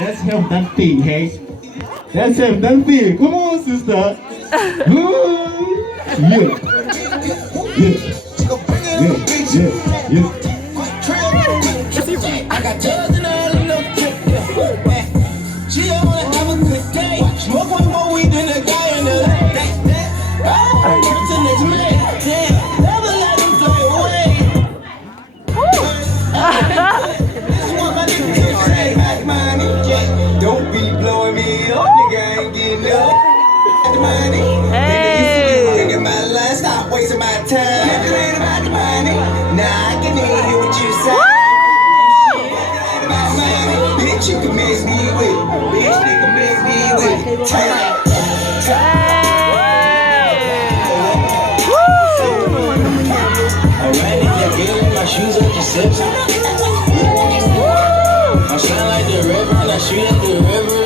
Let's help that thing, hey? Let's help that thing. Come on, sister. Ooh. Yeah. Yeah. I got drugs and all in no tip. She don't wanna have a good day. Smoke one more weed than a guy in the oh, what's the next man? Damn, never let him fly away. This is what my niggas say. Back money, yeah. Don't be blowing me up, nigga. Ain't getting up. Back money. Nigga, you my life. Stop wasting my time. If it ain't about the money, nah, I can hear what you say. Bitch, you can make me with. Bitch, nigga, make me with. Alright, nigga, get my shoes up your steps. I'm shining like the river, and I shoot at the river.